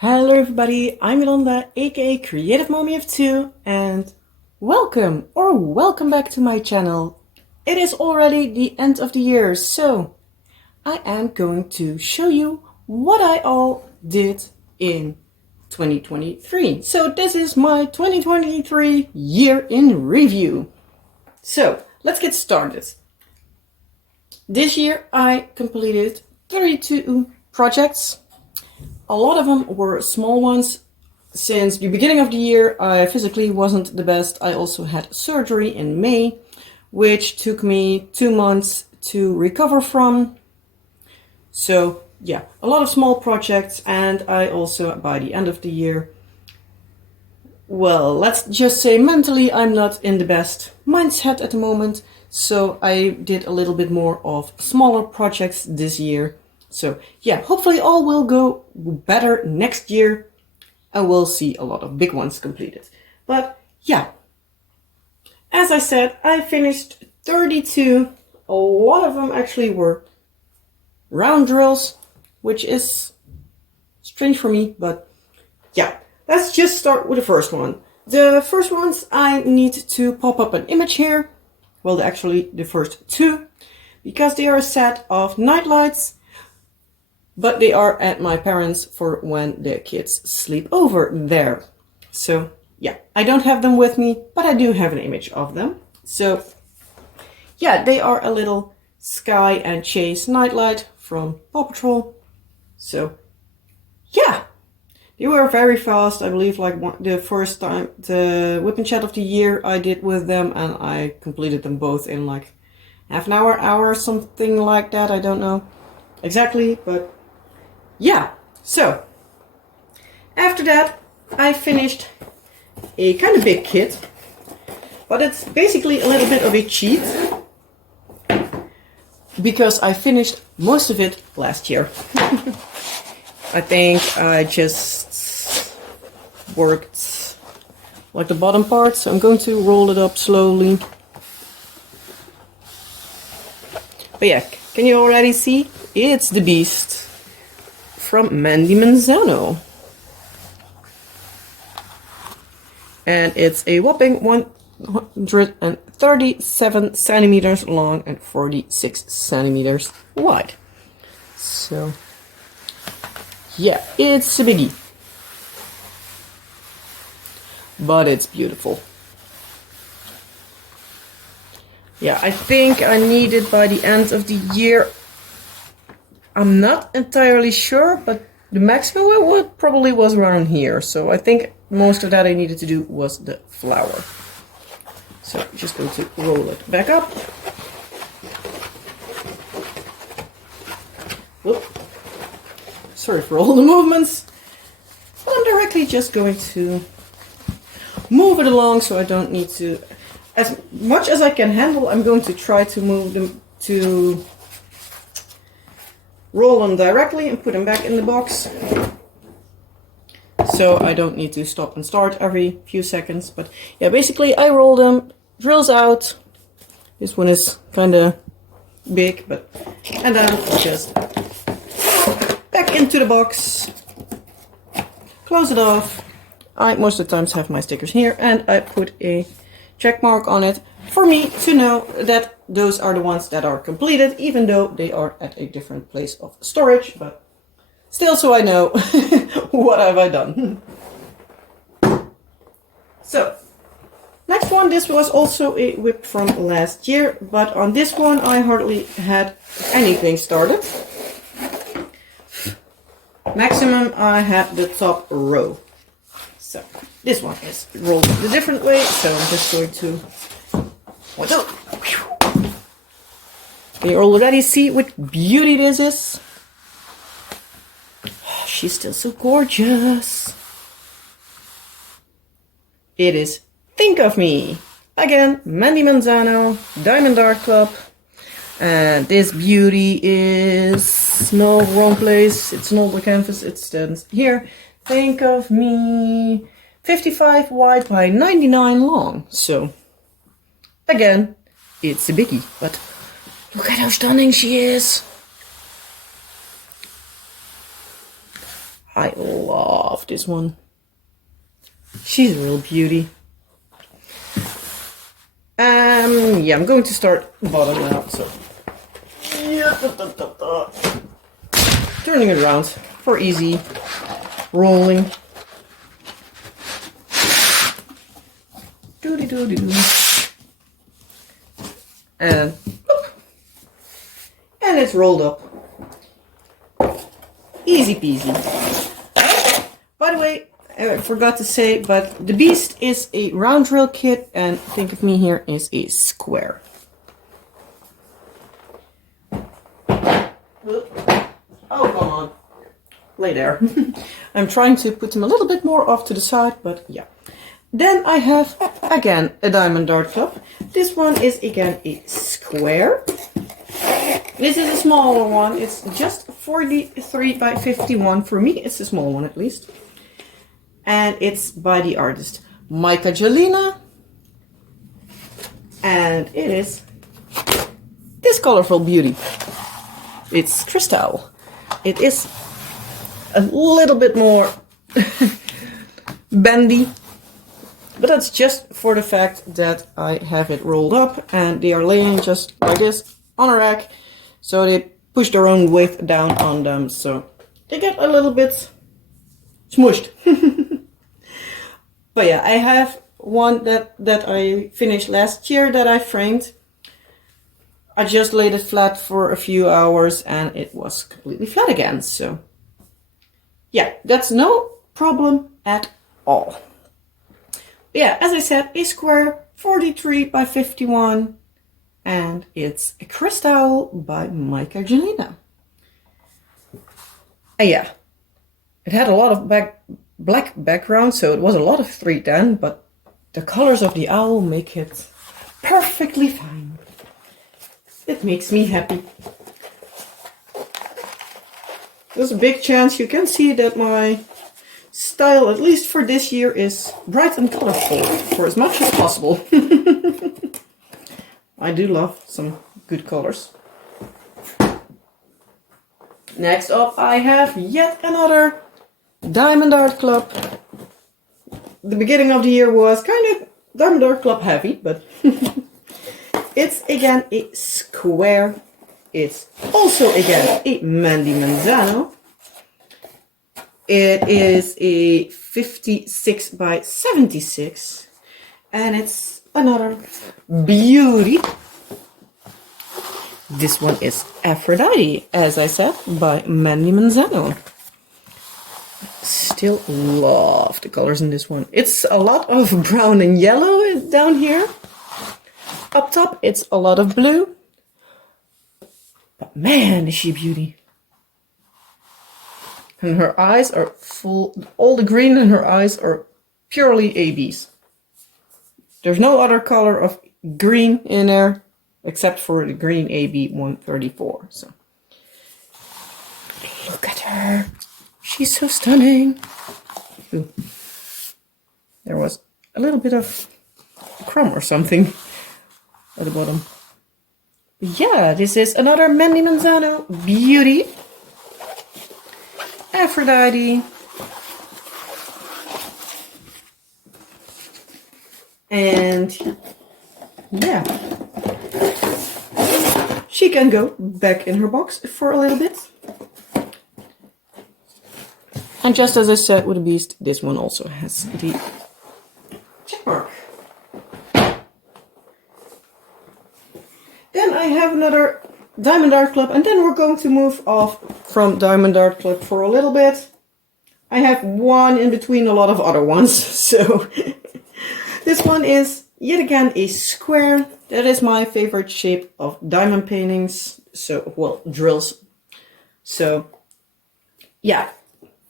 Hello everybody, I'm Yolanda, aka Creative Mommy of Two, and welcome back to my channel. It is already the end of the year, so I am going to show you what I all did in 2023. So this is my 2023 year in review. So let's get started. This year I completed 32 projects. A lot of them were small ones. Since the beginning of the year, I physically wasn't the best. I also had surgery in May, which took me 2 months to recover from. So yeah, a lot of small projects, and I also, by the end of the year, well, let's just say mentally I'm not in the best mindset at the moment. So I did a little bit more of smaller projects this year. So yeah, hopefully all will go better next year and we'll see a lot of big ones completed. But yeah, as I said, I finished 32. A lot of them actually were round drills, which is strange for me, but yeah. Let's just start with the first one. The first ones, I need to pop up an image here. Well, actually the first two, because they are a set of night lights. But they are at my parents' for when the kids sleep over there. So yeah, I don't have them with me, but I do have an image of them. So yeah, they are a little Sky and Chase nightlight from Paw Patrol. So yeah, they were very fast. I believe like the first time, the whip and chat of the year I did with them, and I completed them both in like half an hour, something like that. I don't know exactly, but yeah, so after that I finished a kind of big kit, but it's basically a little bit of a cheat because I finished most of it last year. I think I just worked like the bottom part, so I'm going to roll it up slowly. But yeah, can you already see? It's the beast from Mandy Manzano. And it's a whopping 137 centimeters long and 46 centimeters wide. So yeah, it's a biggie. But it's beautiful. Yeah, I think I need it by the end of the year. I'm not entirely sure, but the maximum probably was around here. So I think most of that I needed to do was the flower. So I'm just going to roll it back up. Whoop. Sorry for all the movements. I'm directly just going to move it along so I don't need to... As much as I can handle, I'm going to try to move them to... roll them directly and put them back in the box, so I don't need to stop and start every few seconds. But yeah, basically I roll them, drills out. This one is kind of big, but and then just back into the box, close it off. I most of the times have my stickers here, and I put a check mark on it for me to know that those are the ones that are completed, even though they are at a different place of storage, but still, so I know what have I done. So, next one, this was also a whip from last year, but on this one I hardly had anything started. Maximum I had the top row. So, this one is rolled the different way, so I'm just going to... What's up? Can you already see what beauty this is? Oh, she's still so gorgeous. It is Think of Me. Again, Mandy Manzano, Diamond Art Club. And this beauty is... No, wrong place. It's not the canvas, it stands here. Think of Me. 55 wide by 99 long. So, again, it's a biggie, but... Look at how stunning she is. I love this one. She's a real beauty. Yeah, I'm going to start bottom now, so. Turning it around for easy rolling. Doody-doody-doo. And it's rolled up. Easy peasy. By the way, I forgot to say, but the Beast is a round drill kit, and think of me here is a square. Oh, come on. Lay there. I'm trying to put them a little bit more off to the side, but yeah. Then I have, again, a diamond dart club. This one is, again, a square. This is a smaller one. It's just 43 by 51. For me, it's a small one, at least. And it's by the artist Micah Jelena. And it is this colorful beauty. It's crystal. It is a little bit more bendy. But that's just for the fact that I have it rolled up and they are laying just like this on a rack. So they push their own weight down on them. So they get a little bit smushed. But yeah, I have one that I finished last year that I framed. I just laid it flat for a few hours and it was completely flat again. So yeah, that's no problem at all. Yeah, as I said, a square 43 by 51 and it's a crystal by Micah Jelena. And yeah, it had a lot of black background, so it was a lot of 310, but the colors of the owl make it perfectly fine. It makes me happy. There's a big chance you can see that my style, at least for this year, is bright and colorful for as much as possible. I do love some good colors. Next up I have yet another Diamond Art Club. The beginning of the year was kind of Diamond Art Club heavy, but it's again a square. It's also again a Mandy Manzano. It is a 56 by 76 and it's another beauty. This one is Aphrodite, as I said, by Mandy Manzano. Still love the colors in this one. It's a lot of brown and yellow down here. Up top, it's a lot of blue. But man, is she a beauty. And her eyes are full, all the green in her eyes are purely ABs. There's no other color of green in there except for the green AB 134. So look at her. She's so stunning. Ooh. There was a little bit of crumb or something at the bottom. But yeah, this is another Mandy Manzano beauty. Aphrodite. And yeah, she can go back in her box for a little bit. And just as I said with the Beast, this one also has the check mark. Then I have another Diamond Art Club, and then we're going to move off from Diamond Art Club for a little bit. I have one in between a lot of other ones, so this one is yet again a square. That is my favorite shape of diamond paintings, so, well, drills. So, yeah,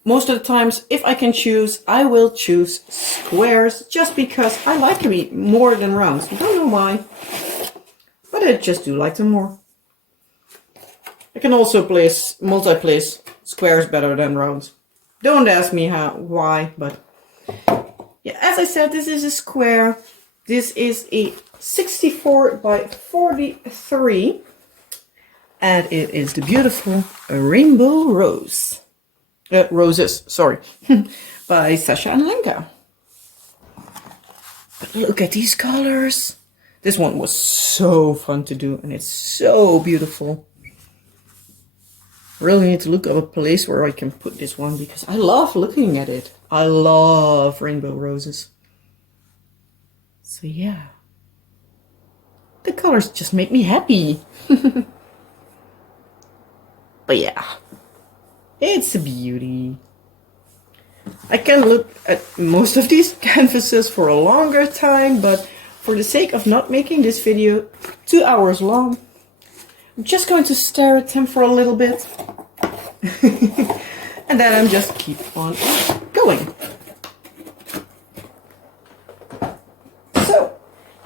most of the times, if I can choose, I will choose squares, just because I like them more than rounds. I don't know why, but I just do like them more. I can also multi-place squares better than rounds. Don't ask me why, but yeah, as I said, this is a square. This is a 64 by 43, and it is the beautiful Rainbow Rose. Roses, sorry, by Sasha and Lenka. But look at these colors. This one was so fun to do, and it's so beautiful. Really need to look up a place where I can put this one, because I love looking at it. I love rainbow roses. So yeah. The colors just make me happy. But yeah. It's a beauty. I can look at most of these canvases for a longer time, but for the sake of not making this video 2 hours long, I'm just going to stare at them for a little bit. And then I'm just keep on going. So,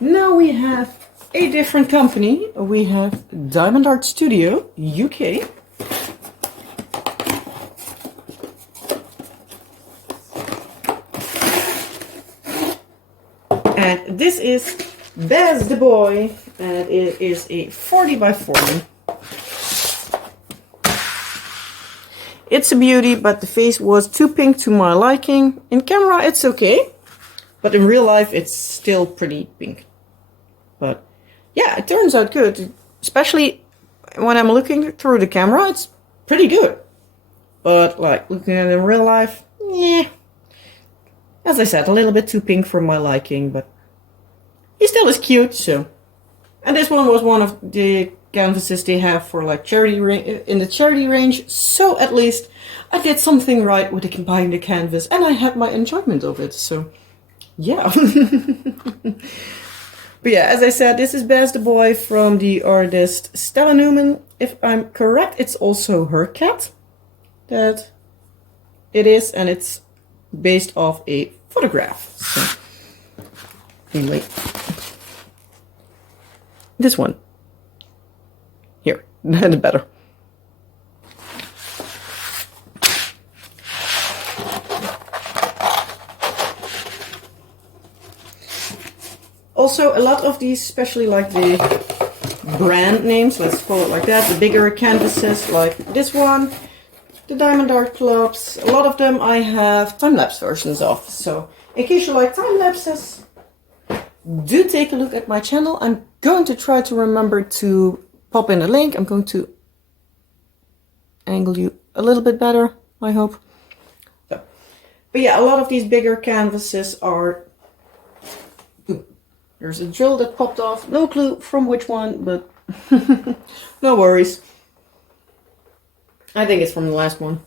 now we have a different company. We have Diamond Art Studio, UK. And this is Baz the Boy, and it is a 40 by 40. It's a beauty, but the face was too pink to my liking. In camera it's okay, but in real life it's still pretty pink. But yeah, it turns out good, especially when I'm looking through the camera, it's pretty good. But like looking at it in real life, yeah. As I said, a little bit too pink for my liking, but he still is cute, so. And this one was one of the canvases they have for like charity in the charity range, so at least I did something right with buying the canvas, and I had my enjoyment of it, so yeah. But yeah, as I said, this is Baz the Boy from the artist Stella Newman. If I'm correct, it's also her cat that it is, and it's based off a photograph. So, anyway, this one here, the better. Also, a lot of these, especially like the brand names, let's call it like that, the bigger canvases like this one, the Diamond Art Clubs, a lot of them I have time-lapse versions of. So in case you like time-lapses, do take a look at my channel. I'm going to try to remember to pop in a link. I'm going to angle you a little bit better, I hope. But yeah, a lot of these bigger canvases are... Ooh, there's a drill that popped off. No clue from which one, but no worries. I think it's from the last one.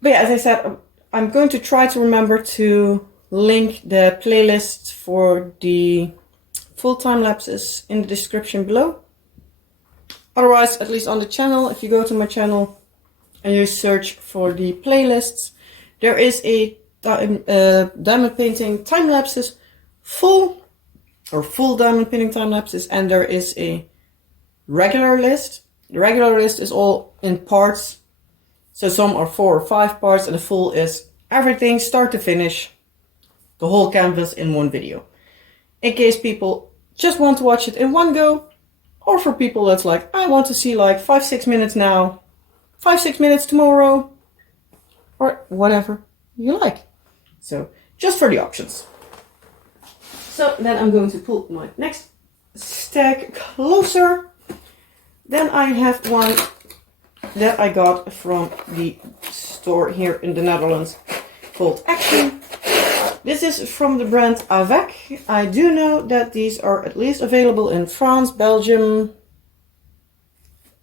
But yeah, as I said, I'm going to try to remember to link the playlists for the full time lapses in the description below. Otherwise, at least on the channel, if you go to my channel and you search for the playlists, there is a diamond painting time lapses full diamond painting time lapses, and there is a regular list. The regular list is all in parts, so some are 4 or 5 parts, and the full is everything start to finish, the whole canvas in one video. In case people just want to watch it in one go, or for people that's like, I want to see like 5-6 minutes now, 5-6 minutes tomorrow, or whatever you like. So just for the options. So then I'm going to pull my next stack closer. Then I have one that I got from the store here in the Netherlands called Action. This is from the brand Avec. I do know that these are at least available in France, Belgium.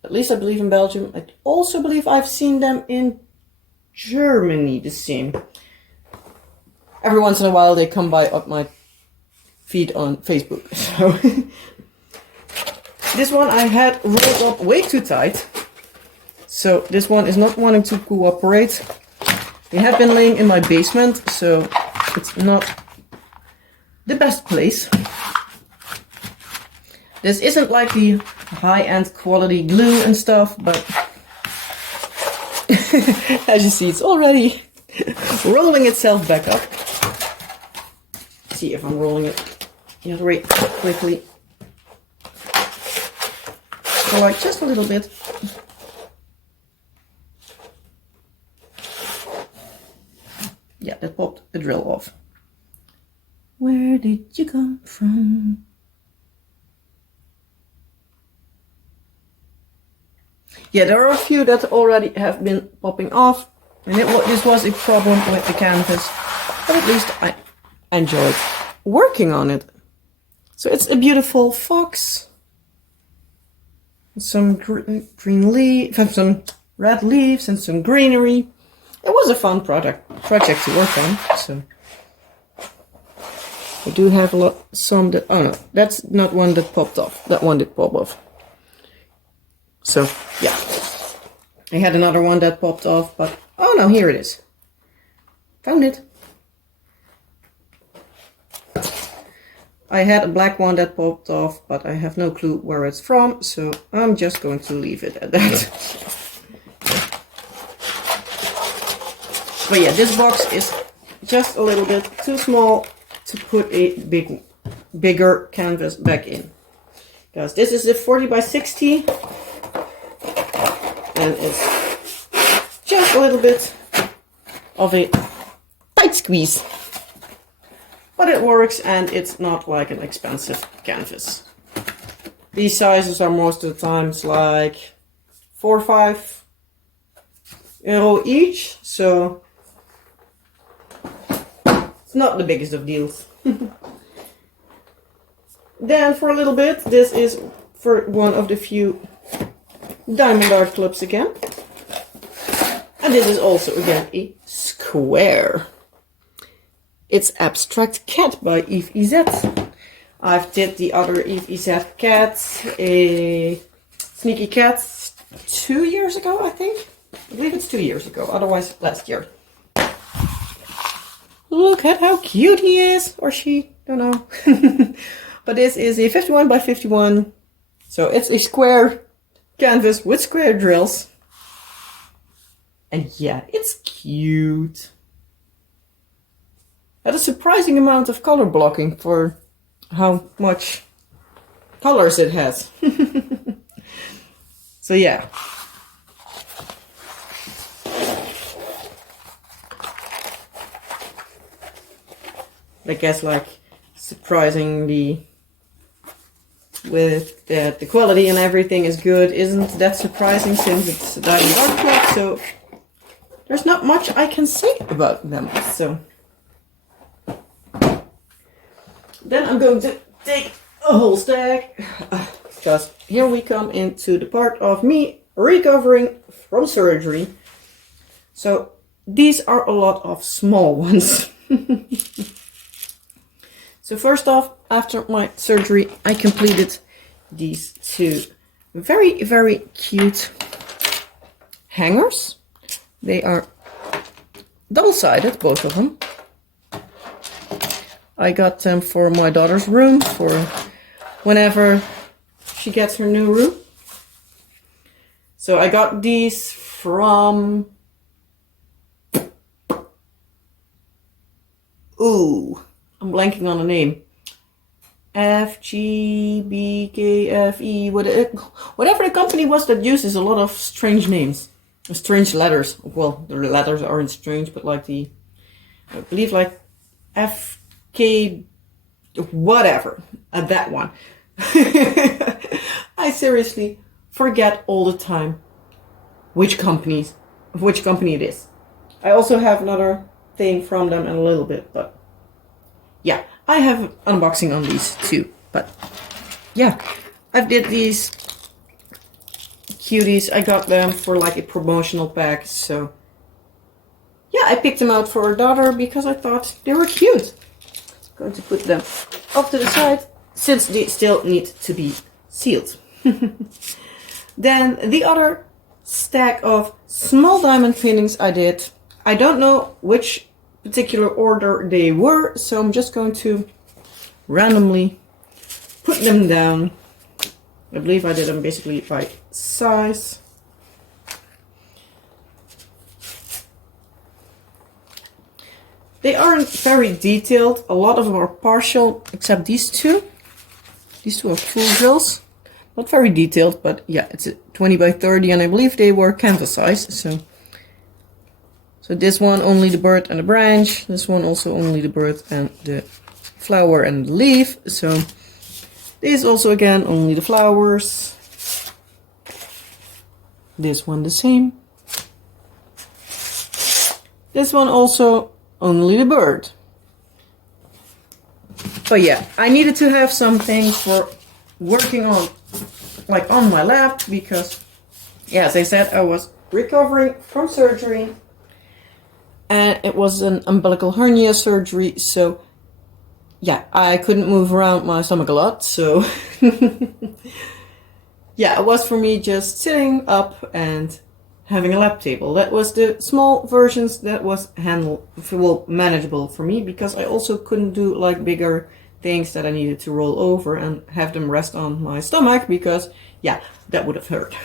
At least I believe in Belgium. I also believe I've seen them in Germany the same. Every once in a while they come by up my feed on Facebook. So this one I had rolled up way too tight. So this one is not wanting to cooperate. They have been laying in my basement, so it's not the best place. This isn't like the high-end quality glue and stuff, but as you see, it's already rolling itself back up. Let's see if I'm rolling it the other way quickly. So like just a little bit. drill off. Where did you come from? Yeah, there are a few that already have been popping off, and this was a problem with the canvas, but at least I enjoyed working on it. So it's a beautiful fox, some green leaf, some red leaves, and some greenery. It was a fun project to work on. So I do have some that, oh no, that's not one that popped off. That one did pop off. So yeah, I had another one that popped off, but oh no, here it is. Found it. I had a black one that popped off, but I have no clue where it's from, so I'm just going to leave it at that. But yeah, this box is just a little bit too small to put a bigger canvas back in. Because this is a 40 by 60, and it's just a little bit of a tight squeeze. But it works, and it's not like an expensive canvas. These sizes are most of the times like 4 or 5 euro each, so it's not the biggest of deals. Then for a little bit, this is for one of the few diamond art clubs again. And this is also again a square. It's Abstract Cat by Yves Izet. I've did the other Yves Izet cat, a Sneaky Cat, 2 years ago, I think. I believe it's 2 years ago, otherwise last year. Look at how cute he is, or she, don't know. But this is a 51 by 51, so it's a square canvas with square drills. And yeah, it's cute. Had a surprising amount of color blocking for how much colors it has. So yeah. I guess like surprisingly with that the quality and everything is good isn't that surprising since it's a diamond art club, so there's not much I can say about them. So then I'm going to take a whole stack, because here we come into the part of me recovering from surgery. So these are a lot of small ones. So first off, after my surgery, I completed these two very, very cute hangers. They are double-sided, both of them. I got them for my daughter's room for whenever she gets her new room. So I got these from... Ooh, I'm blanking on the name. FGBKFE, whatever the company was that uses a lot of strange names. Strange letters. Well, the letters aren't strange, but like I believe like FK, whatever, that one. I seriously forget all the time which company it is. I also have another thing from them in a little bit, but yeah, I have an unboxing on these too. But yeah, I did these cuties. I got them for like a promotional pack, so yeah, I picked them out for our daughter because I thought they were cute. I'm going to put them off to the side since they still need to be sealed. Then the other stack of small diamond paintings I did, I don't know which particular order they were, so I'm just going to randomly put them down. I believe I did them basically by size. They aren't very detailed. A lot of them are partial, except these two. These two are full drills. Not very detailed, but yeah, it's a 20 by 30, and I believe they were canvas size, so So this one only the bird and the branch. This one also only the bird and the flower and the leaf. So this also again only the flowers. This one the same. This one also only the bird. But yeah, I needed to have some things for working on, like on my lap, because, yeah, as I said, I was recovering from surgery. And it was an umbilical hernia surgery, so yeah, I couldn't move around my stomach a lot, so yeah, it was for me just sitting up and having a lap table. That was the small versions that was manageable for me, because I also couldn't do like bigger things that I needed to roll over and have them rest on my stomach, because yeah, that would have hurt.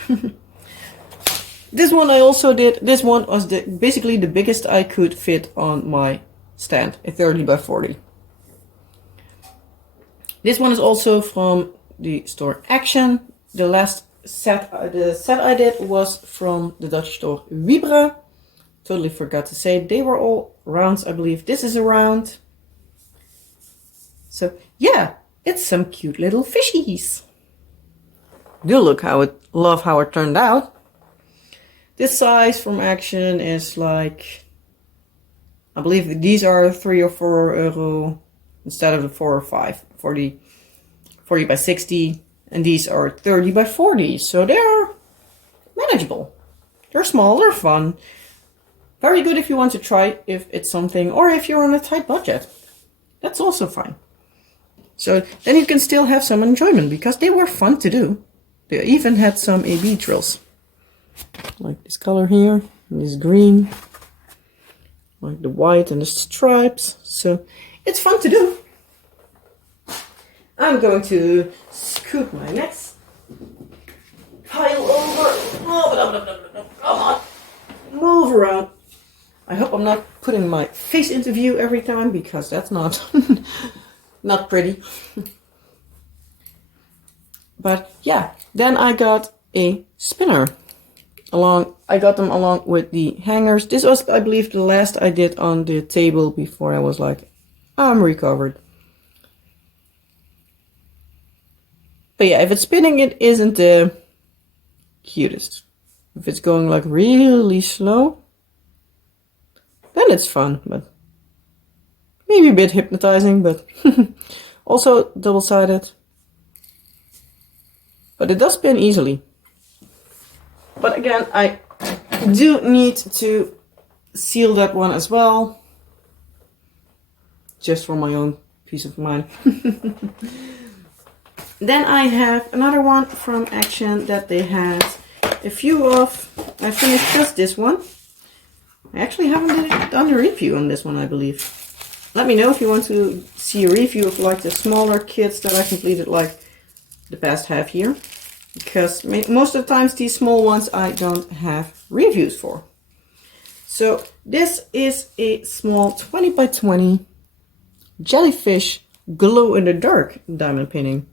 This one I also did. This one was basically the biggest I could fit on my stand, a 30 by 40. This one is also from the store Action. The last set, the set I did was from the Dutch store Vibra. Totally forgot to say they were all rounds, I believe. This is a round. So yeah, it's some cute little fishies. Do love how it turned out. This size from Action is like, I believe these are 3 or 4 euro instead of the 4 or 5. 40 by 60, and these are 30 by 40. So they're manageable. They're small, they're fun. Very good if you want to try if it's something, or if you're on a tight budget. That's also fine. So then you can still have some enjoyment, because they were fun to do. They even had some A/B drills. Like this color here, and this green, like the white and the stripes. So it's fun to do. I'm going to scoot my next pile over. Oh, come on, move around. I hope I'm not putting my face into view every time, because that's not not pretty. But yeah, then I got a spinner. I got them along with the hangers. This was, I believe, the last I did on the table before I was like, I'm recovered. But yeah, if it's spinning, it isn't the cutest. If it's going like really slow, then it's fun, but maybe a bit hypnotizing, but also double-sided. But it does spin easily. But again, I do need to seal that one as well, just for my own peace of mind. Then I have another one from Action that they had a few of. I finished just this one. I actually haven't done a review on this one, I believe. Let me know if you want to see a review of like the smaller kits that I completed like the past half year. Because most of the times these small ones I don't have reviews for. So this is a small 20 by 20 jellyfish glow in the dark diamond painting.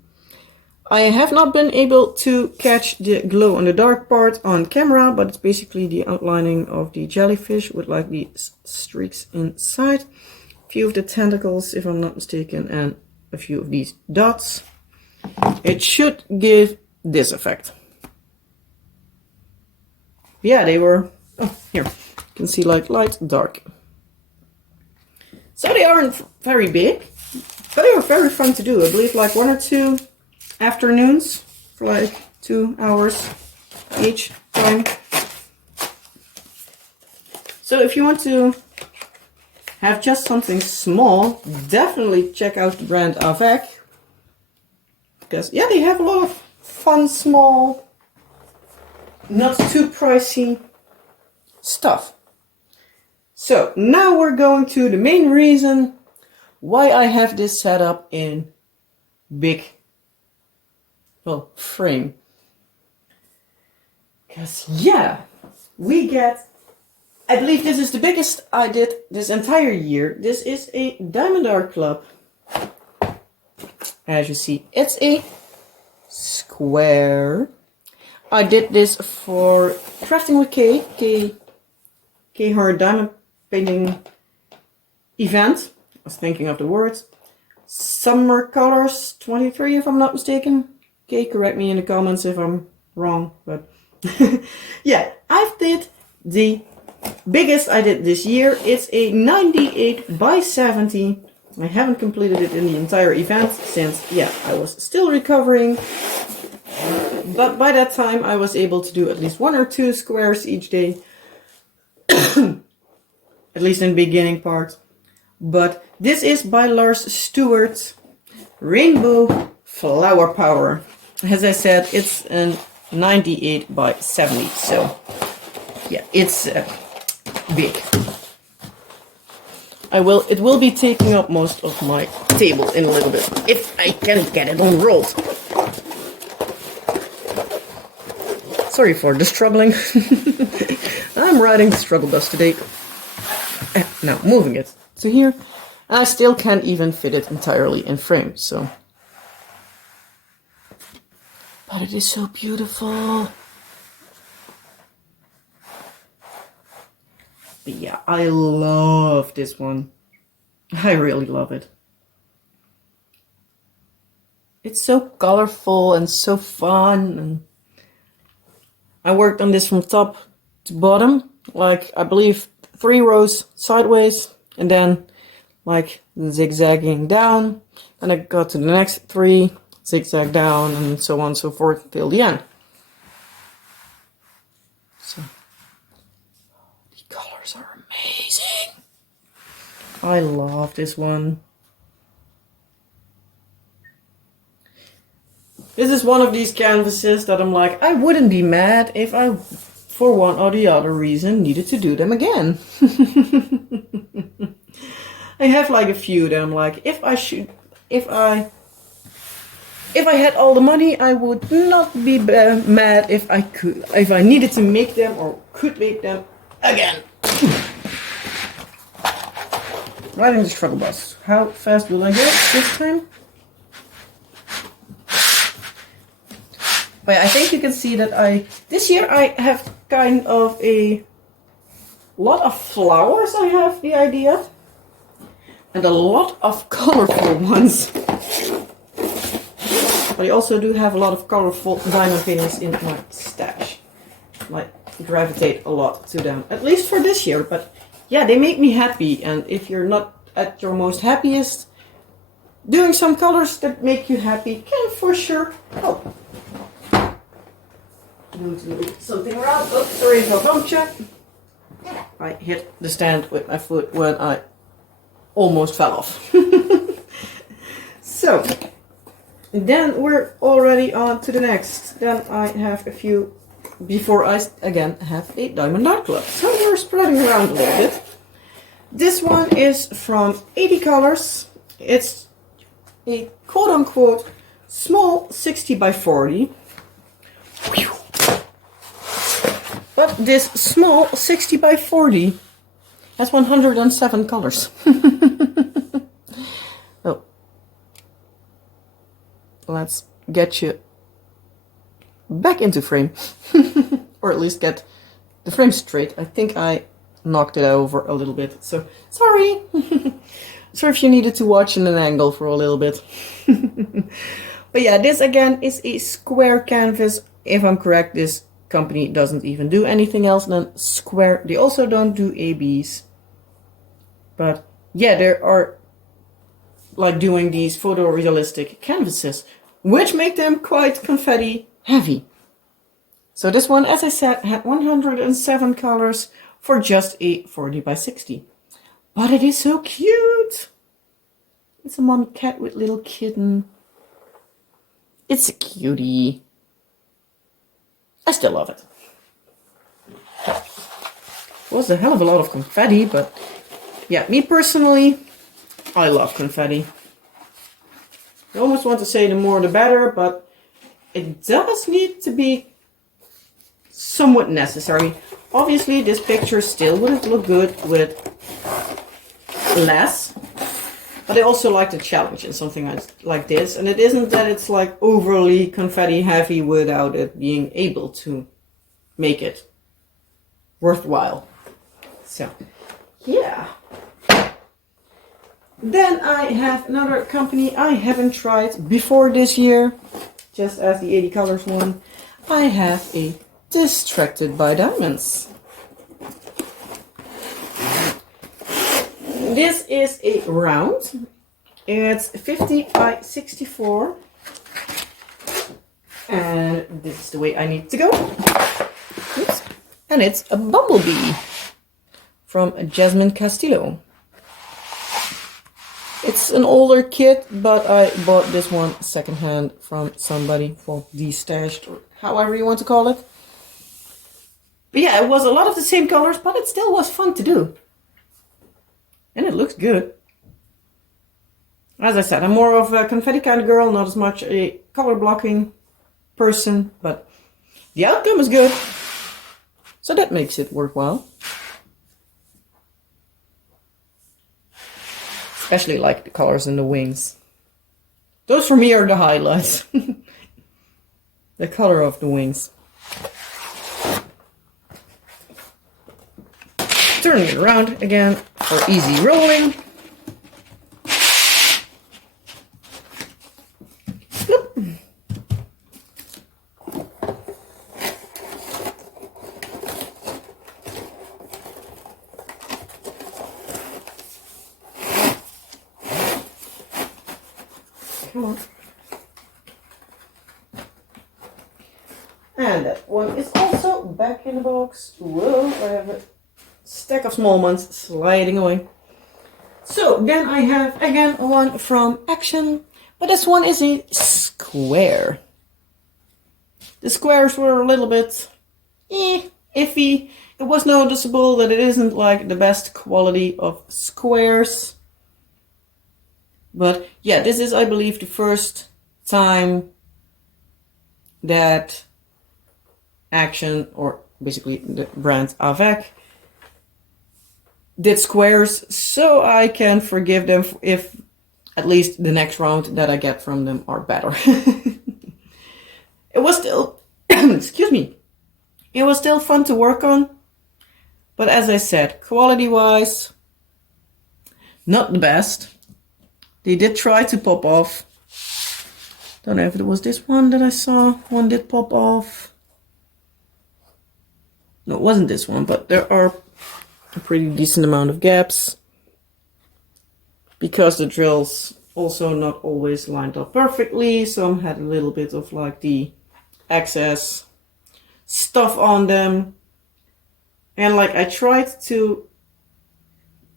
I have not been able to catch the glow in the dark part on camera, but it's basically the outlining of the jellyfish with like the streaks inside. A few of the tentacles, if I'm not mistaken, and a few of these dots. It should give this effect. Yeah, they were, oh, here, you can see like light, dark. So they aren't very big, but they were very fun to do. I believe like 1 or 2 afternoons for like 2 hours each time. So if you want to have just something small, definitely check out the brand Avec. Because yeah, they have a lot of fun, small, not too pricey stuff. So now we're going to the main reason why I have this set up in big, well, frame. Because yeah, we get, I believe this is the biggest I did this entire year. This is a Diamond Art Club. As you see, it's a square. I did this for Crafting with K Hard Diamond painting event. I was thinking of the words. Summer Colors 23, if I'm not mistaken. Okay, correct me in the comments if I'm wrong, but yeah, I've did the biggest I did this year. It's a 98 by 70. I haven't completed it in the entire event since, yeah, I was still recovering. But by that time I was able to do at least 1 or 2 squares each day. At least in the beginning part. But this is by Lars Stewart, Rainbow Flower Power. As I said, it's a 98 by 70, so yeah, it's big. It will be taking up most of my table in a little bit, if I can get it on rolls. Sorry for the struggling. I'm riding the struggle bus today. Now, moving it to here. I still can't even fit it entirely in frame, so. But it is so beautiful. But yeah, I love this one. I really love it. It's so colorful and so fun. And I worked on this from top to bottom, like I believe 3 rows sideways, and then like zigzagging down, and I got to the next 3, zigzag down, and so on and so forth till the end. So the colors are amazing. I love this one. This is one of these canvases that I'm like, I wouldn't be mad if I, for one or the other reason, needed to do them again. I have like a few that I'm like, if I had all the money, I would not be mad if I needed to make them or could make them again. Riding the struggle bus. How fast will I go this time? But I think you can see that this year I have kind of a lot of flowers, I have the idea. And a lot of colorful ones. But I also do have a lot of colorful diamond paintings in my stash. I gravitate a lot to them, at least for this year. But yeah, they make me happy. And if you're not at your most happiest, doing some colors that make you happy can for sure help. Something around. Oh, sorry, no bump check. I hit the stand with my foot when I almost fell off. So, then we're already on to the next. Then I have a few before I again have a diamond art club. So we're spreading around a little bit. This one is from 80 Colors. It's a quote-unquote small 60 by 40. But this small 60 by 40 has 107 colors. Oh. Let's get you back into frame. Or at least get the frame straight. I think I knocked it over a little bit. So, sorry. Sorry if you needed to watch in an angle for a little bit. But yeah, this again is a square canvas. If I'm correct, this company doesn't even do anything else than square. They also don't do ABs. But yeah, they are like doing these photorealistic canvases, which make them quite confetti heavy. So this one, as I said, had 107 colors for just a 40 by 60. But it is so cute. It's a mommy cat with little kitten. It's a cutie. I still love it. It was a hell of a lot of confetti, but yeah, me personally, I love confetti. I almost want to say the more the better, but it does need to be somewhat necessary. Obviously, this picture still wouldn't look good with less, but I also like the challenge in something like this. And it isn't that it's like overly confetti heavy without it being able to make it worthwhile. So, yeah. Then I have another company I haven't tried before this year, just as the 80 colors one. I have a Distracted by Diamonds. This is a round. It's 50 by 64. And this is the way I need to go. Oops. And it's a bumblebee from Jasmine Castillo. It's an older kit, but I bought this one secondhand from somebody, well, destashed, or however you want to call it. But yeah, it was a lot of the same colors, but it still was fun to do. And it looks good. As I said, I'm more of a confetti kind of girl, not as much a color blocking person, but the outcome is good. So that makes it worthwhile. Especially like the colors in the wings. Those for me are the highlights. The color of the wings. Turning it around again for easy rolling. Bloop. Come on. And that one is also back in the box. Whoa, I have a stack of small ones sliding away. So then I have again one from Action, but this one is a square. The squares were a little bit iffy. It was noticeable that it isn't like the best quality of squares. But yeah, this is, I believe, the first time that Action, or basically the brand Avec, did squares, so I can forgive them if at least the next round that I get from them are better. It was still, excuse me, it was still fun to work on, but as I said, quality-wise, not the best. They did try to pop off. Don't know if it was this one that I saw. One did pop off. No, it wasn't this one, but there are a pretty decent amount of gaps. Because the drills also not always lined up perfectly. Some had a little bit of like the excess stuff on them. And like I tried to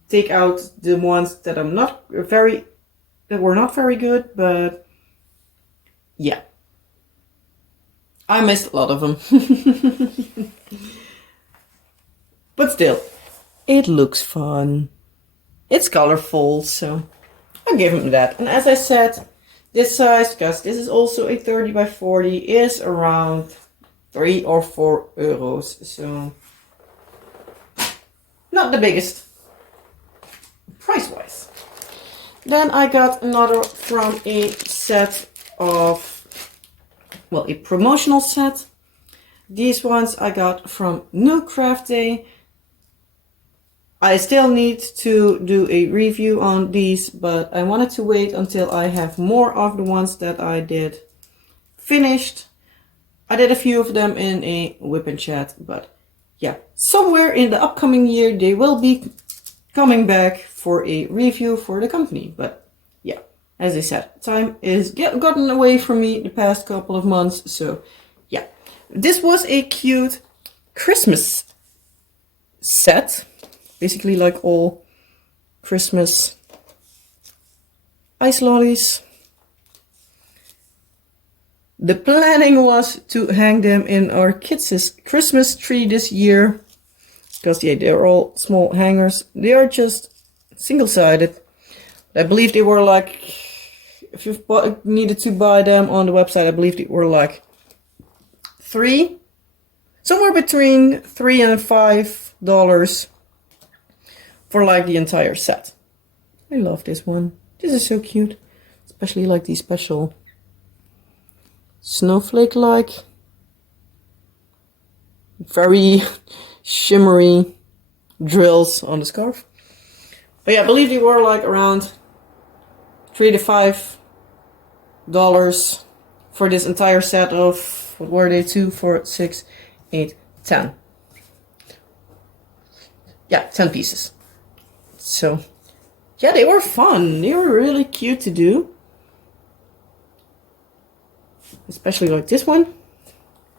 take out the ones that were not very good, but yeah, I missed a lot of them. But still, it looks fun. It's colorful, so I'll give him that. And as I said, this size, because this is also a 30 by 40, is around 3 or 4 euros. So not the biggest price-wise. Then I got another from a set of, well, a promotional set. These ones I got from New Craft Day. I still need to do a review on these, but I wanted to wait until I have more of the ones that I did finished. I did a few of them in a whip and chat, but yeah, somewhere in the upcoming year they will be coming back for a review for the company. But yeah, as I said, time is gotten away from me the past couple of months, so yeah. This was a cute Christmas set. Basically like all Christmas ice lollies. The planning was to hang them in our kids' Christmas tree this year. Because yeah, they're all small hangers. They are just single-sided. I believe they were like, if you needed to buy them on the website, I believe they were like somewhere between $3 and $5 for like the entire set. I love this one. This is so cute. Especially like these special snowflake-like, very shimmery drills on the scarf. But yeah, I believe they were like around $3 to $5 for this entire set of, what were they, 2, 4, 6, 8, 10. Yeah, 10 pieces. So, yeah, they were fun. They were really cute to do. Especially like this one.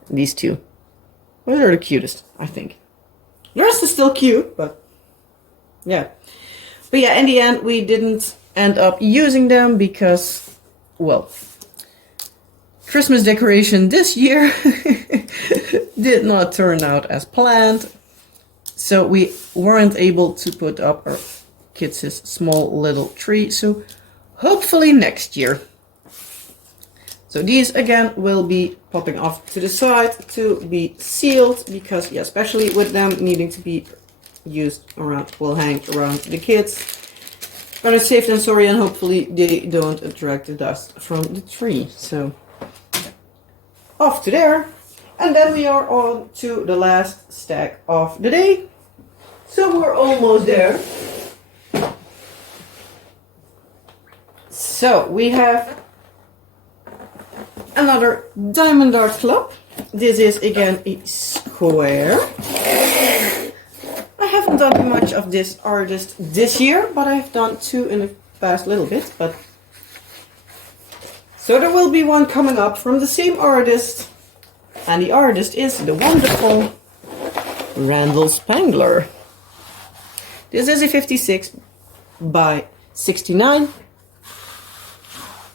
And these two. Those are the cutest, I think. The rest is still cute, but yeah. But yeah, in the end, we didn't end up using them because, well, Christmas decoration this year did not turn out as planned. So we weren't able to put up our kids' small little tree. So hopefully next year. So these again will be popping off to the side to be sealed because, yeah, especially with them needing to be used around, will hang around the kids. Gonna save them, sorry, and hopefully they don't attract the dust from the tree. So off to there. And then we are on to the last stack of the day. So we're almost there. So we have another Diamond Art Club. This is again a square. I haven't done much of this artist this year, but I've done 2 in the past little bit. But so there will be one coming up from the same artist, and the artist is the wonderful Randall Spangler. This is a 56 by 69.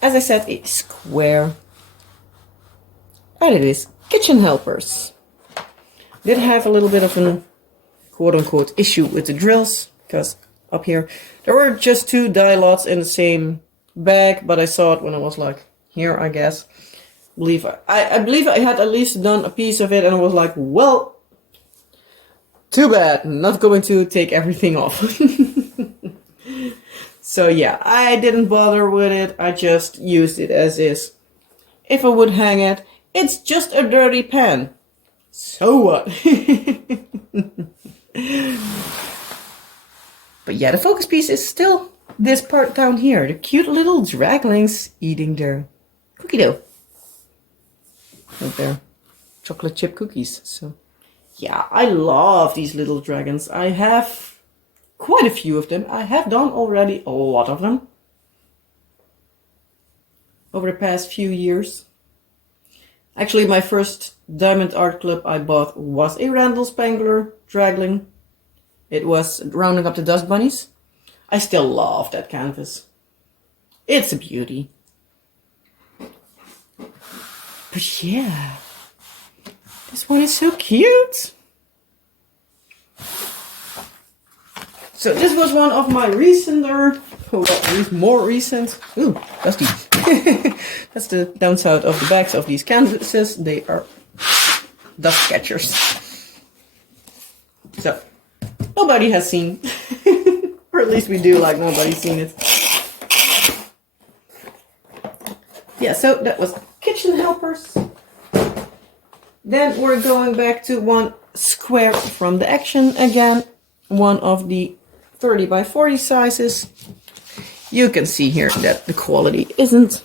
As I said, a square. And it is kitchen helpers. Did have a little bit of a quote-unquote issue with the drills, because up here there were just 2 die lots in the same bag, but I saw it when I was like here, I guess. I believe I had at least done a piece of it, and I was like, well, too bad, not going to take everything off. So yeah, I didn't bother with it, I just used it as is. If I would hang it, it's just a dirty pan. So what? But yeah, the focus piece is still this part down here. The cute little draglings eating their cookie dough. And their chocolate chip cookies. So yeah, I love these little dragons. I have quite a few of them. I have done already a lot of them over the past few years. Actually, my first Diamond Art Club I bought was a Randall Spangler dragling. It was rounding up the dust bunnies. I still love that canvas. It's a beauty. But yeah, this one is so cute. So this was one of my more recent. Ooh, dusty. That's the downside of the backs of these canvases. They are dust catchers. So nobody has seen, or at least we do like nobody's seen it. Yeah, so that was kitchen helpers. Then we're going back to one square from the action again. One of the 30 by 40 sizes. You can see here that the quality isn't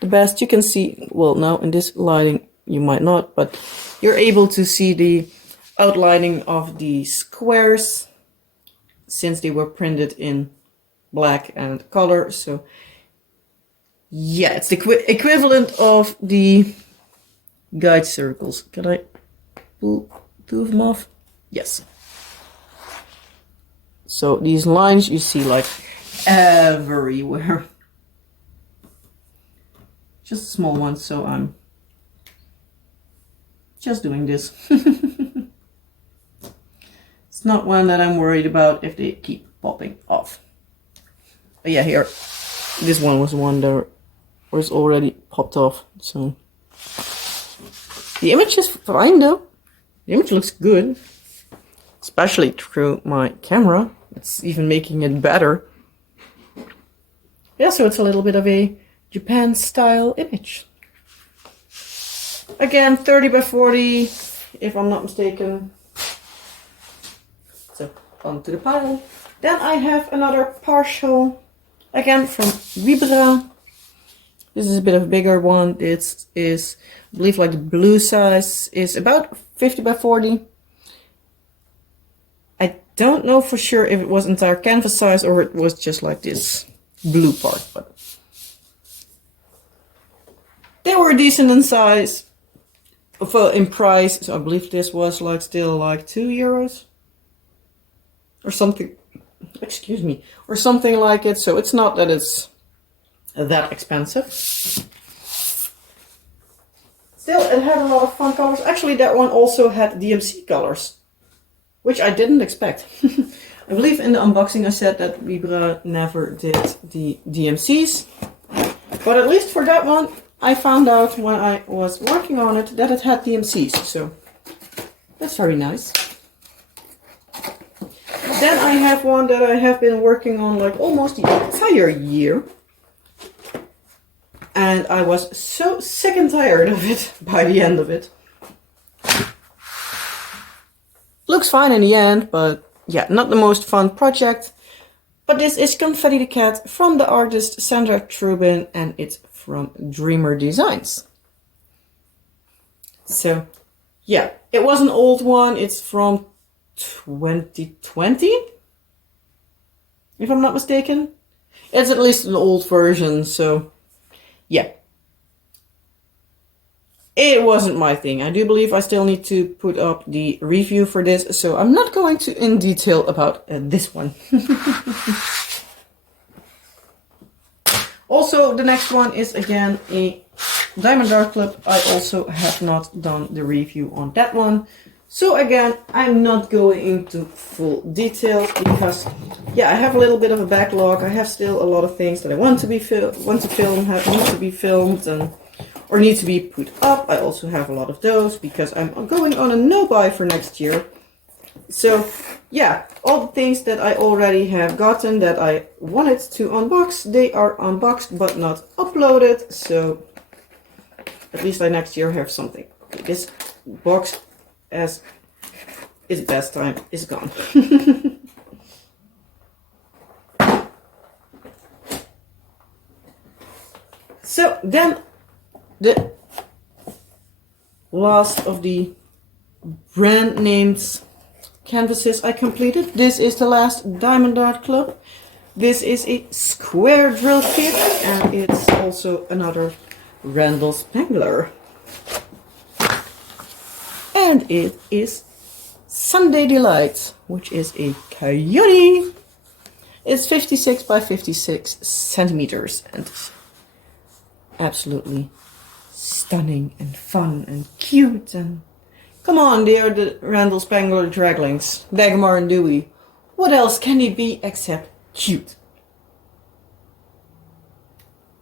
the best. You can see, well, now in this lighting you might not, but you're able to see the outlining of the squares since they were printed in black and color. So yeah, it's the equivalent of the guide circles. Can I pull 2 of them off? Yes. So these lines you see like everywhere. Just small ones, so I'm just doing this. It's not one that I'm worried about if they keep popping off. But yeah, here, this one was one that was already popped off, so. The image is fine though. The image looks good. Especially through my camera. It's even making it better. Yeah, so it's a little bit of a Japan style image. Again, 30 by 40, if I'm not mistaken. So, onto the pile. Then I have another partial, again from Vibra. This is a bit of a bigger one. It is, I believe, like the blue size is about 50 by 40. I don't know for sure if it was entire canvas size or it was just like this blue part, but they were decent in size, in price. So I believe this was like still like €2 or something. Excuse me, or something like it. So it's not that it's that expensive. Still, it had a lot of fun colors. Actually, that one also had DMC colors, which I didn't expect. I believe in the unboxing I said that Vibra never did the DMCs, but at least for that one I found out when I was working on it that it had DMCs, so that's very nice. Then I have one that I have been working on like almost the entire year. And I was so sick and tired of it by the end of it. Looks fine in the end, but yeah, not the most fun project. But this is Confetti the Cat from the artist Sandra Trubin, and it's from Dreamer Designs. So yeah, it was an old one. It's from 2020, if I'm not mistaken. It's at least an old version, so yeah. It wasn't my thing. I do believe I still need to put up the review for this, so I'm not going to in detail about this one. Also, the next one is again a Diamond Art Club. I also have not done the review on that one. So again, I'm not going into full details because, yeah, I have a little bit of a backlog. I have still a lot of things that I want to be need to be filmed, or need to be put up. I also have a lot of those because I'm going on a no-buy for next year. So yeah, all the things that I already have gotten that I wanted to unbox, they are unboxed but not uploaded. So at least I next year have something. Okay, this box, as its best time, is gone. So then the last of the brand names canvases I completed. This is the last Diamond Art Club. This is a square drill kit, and it's also another Randall Spangler. And it is Sunday Delight, which is a coyote. It's 56 by 56 centimeters and absolutely stunning and fun and cute. And come on, they are the Randall Spangler Draglings, Dagmar and Dewey. What else can they be except cute?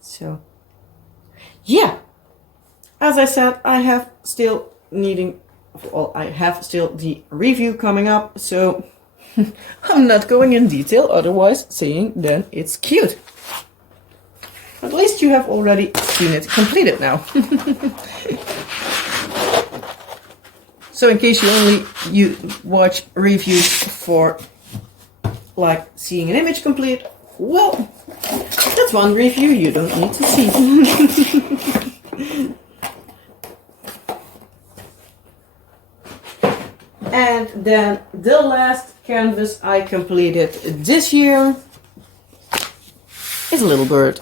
So yeah, as I said, I have still the review coming up, so I'm not going in detail, otherwise saying then it's cute. At least you have already seen it completed now. So in case you watch reviews for like seeing an image complete, well, that's one review you don't need to see. And then the last canvas I completed this year is a little bird.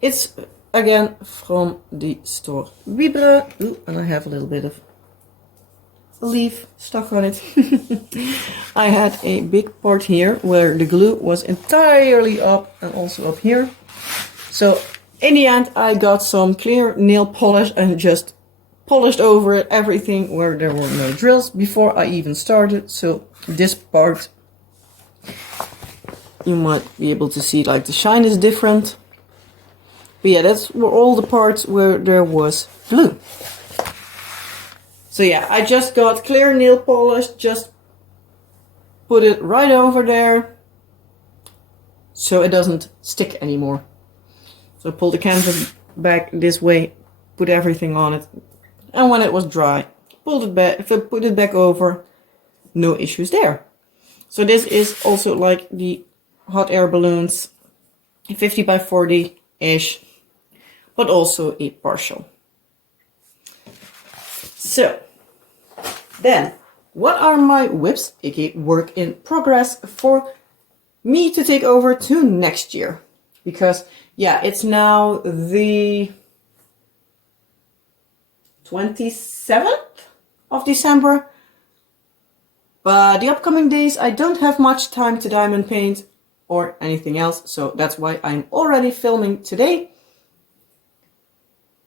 It's again from the store Vibra. Ooh, and I have a little bit of leaf stuck on it. I had a big part here where the glue was entirely up and also up here. So in the end I got some clear nail polish and just polished over it, everything where there were no drills before I even started. So this part, you might be able to see like the shine is different. But yeah, that's were all the parts where there was glue. So yeah, I just got clear nail polish, just put it right over there so it doesn't stick anymore. So I pulled the canvas back this way, put everything on it, and when it was dry, pulled it back, put it back over, no issues there. So this is also like the hot air balloons, 50 by 40-ish, but also a partial. So then, what are my whips, aka work in progress, for me to take over to next year? Because yeah, it's now the 27th of December. But the upcoming days I don't have much time to diamond paint or anything else, so that's why I'm already filming today.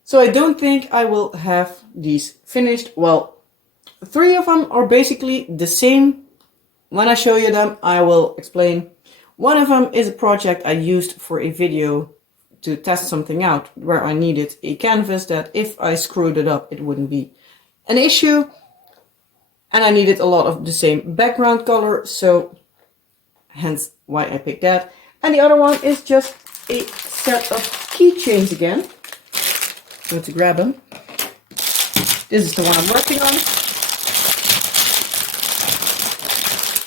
So I don't think I will have these finished. Well, 3 of them are basically the same. When I show you them, I will explain. One of them is a project I used for a video to test something out, where I needed a canvas that if I screwed it up, it wouldn't be an issue. And I needed a lot of the same background color, so hence why I picked that. And the other one is just a set of keychains again. So to grab them. This is the one I'm working on.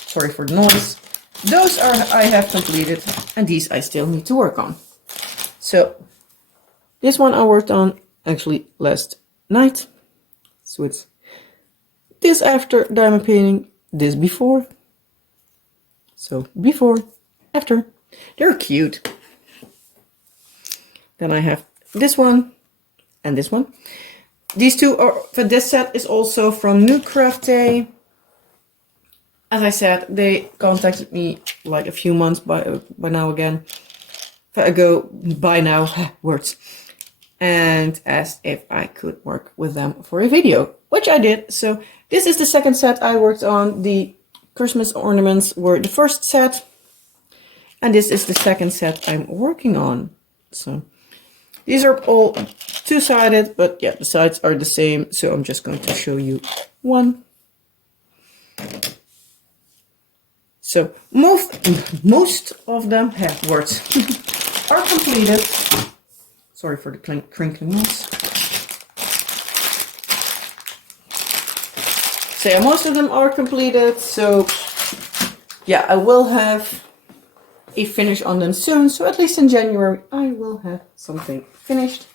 Sorry for the noise. Those are I have completed, and these I still need to work on. So this one I worked on actually last night. So it's this after diamond painting, this before. So before, after. They're cute. Then I have this one and this one. These two are, for this set is also from New Craft Day. As I said, they contacted me like a few months by now again. By now, words. And asked if I could work with them for a video, which I did. So this is the second set I worked on. The Christmas ornaments were the first set. And this is the second set I'm working on. So these are all two-sided, but yeah, the sides are the same. So I'm just going to show you one. So most of them have words are completed. Sorry for the crinkling noise. So yeah, most of them are completed. So yeah, I will have a finish on them soon. So at least in January, I will have something finished.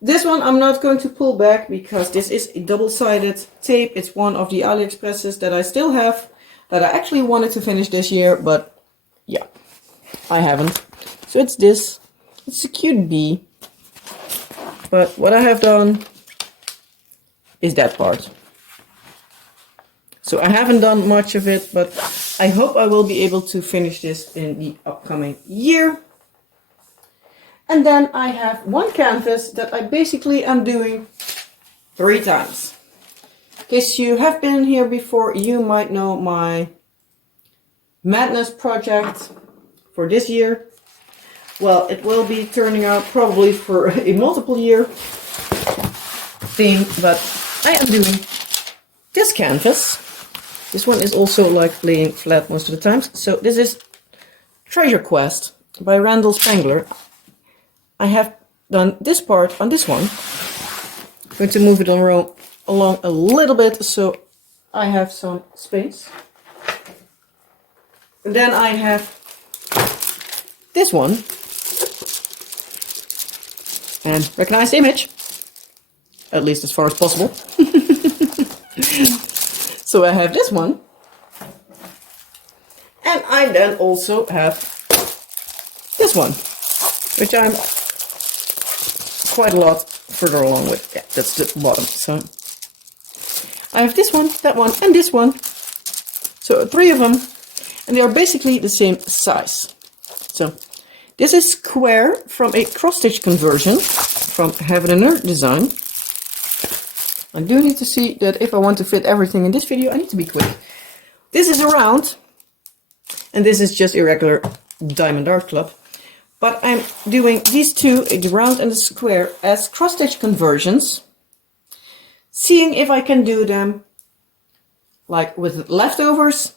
This one I'm not going to pull back because this is a double-sided tape. It's one of the AliExpresses that I still have, that I actually wanted to finish this year, but yeah, I haven't. So it's this. It's a cute bee. But what I have done is that part. So I haven't done much of it, but I hope I will be able to finish this in the upcoming year. And then I have one canvas that I basically am doing 3 times. In case you have been here before, you might know my Madness project for this year. Well, it will be turning out probably for a multiple year thing, but I am doing this canvas. This one is also like laying flat most of the times. So this is Treasure Quest by Randall Spangler. I have done this part on this one. I'm going to move it along a little bit so I have some space. And then I have this one. And recognize the image. At least as far as possible. So I have this one. And I then also have this one, which I'm quite a lot further along with. Yeah, that's the bottom. So I have this one, that one, and this one. So 3 of them, and they are basically the same size. So this is square from a cross-stitch conversion from Heaven and Earth Design. I do need to see that if I want to fit everything in this video, I need to be quick. This is a round, and this is just a regular Diamond Art Club. But I'm doing these two, the round and the square, as cross-stitch conversions. Seeing if I can do them like with leftovers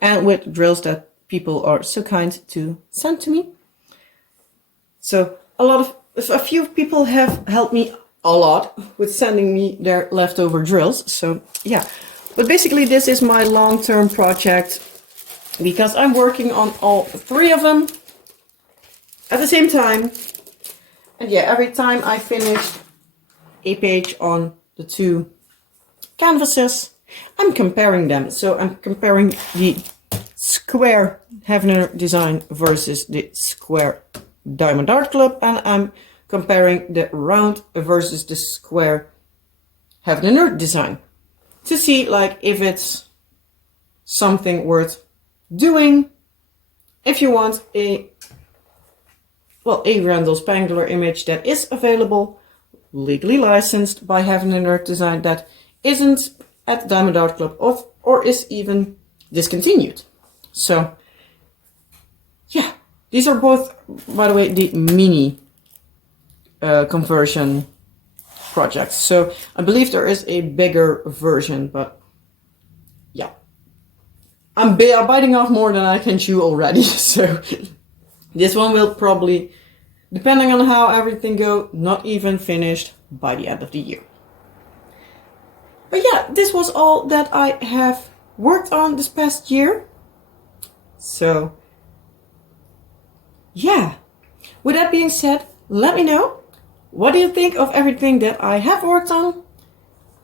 and with drills that people are so kind to send to me. So a few people have helped me a lot with sending me their leftover drills. So yeah, but basically this is my long-term project because I'm working on all three of them at the same time. And yeah, every time I finish a page on the two canvases, I'm comparing them. So I'm comparing the square Heavener design versus the square Diamond Art Club, and I'm comparing the round versus the square Heavener design to see like if it's something worth doing. If you want a Randall Spangler image that is available, legally licensed by Heavener Design, that isn't at Diamond Art Club or is even discontinued. So yeah, these are both, by the way, the mini conversion projects. So I believe there is a bigger version, but yeah, I'm biting off more than I can chew already. So this one will probably, depending on how everything goes, not even finished by the end of the year. But yeah, this was all that I have worked on this past year. So yeah, with that being said, let me know, what do you think of everything that I have worked on?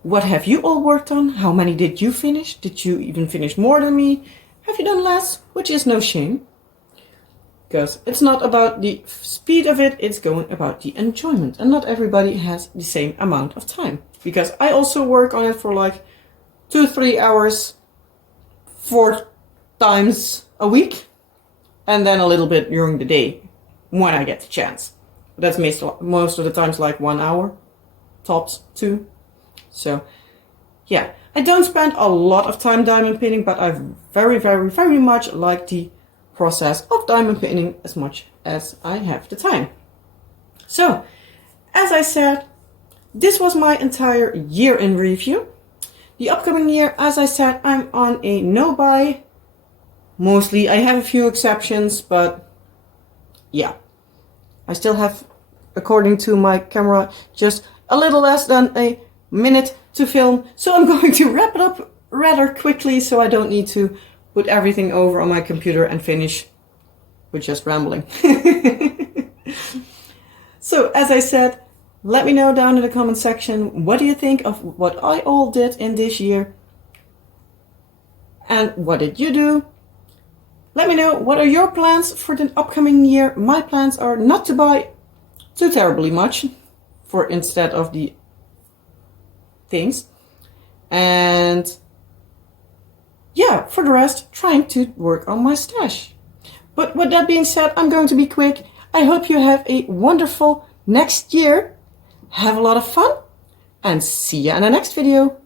What have you all worked on? How many did you finish? Did you even finish more than me? Have you done less? Which is no shame. Because it's not about the speed of it, it's going about the enjoyment. And not everybody has the same amount of time. Because I also work on it for like 2-3 hours, 4 times a week. And then a little bit during the day, when I get the chance. But that's most of the times like 1 hour, tops 2. So yeah, I don't spend a lot of time diamond painting, but I very, very, very much like the process of diamond painting as much as I have the time. So, as I said, this was my entire year in review. The upcoming year, as I said, I'm on a no-buy. Mostly, I have a few exceptions, but yeah. I still have, according to my camera, just a little less than a minute to film. So I'm going to wrap it up rather quickly so I don't need to put everything over on my computer and finish with just rambling. So as I said, let me know down in the comment section, what do you think of what I all did in this year? And what did you do? Let me know, what are your plans for the upcoming year? My plans are not to buy too terribly much for instead of the things. And yeah, for the rest, trying to work on my stash. But with that being said, I'm going to be quick. I hope you have a wonderful next year. Have a lot of fun and see you in the next video.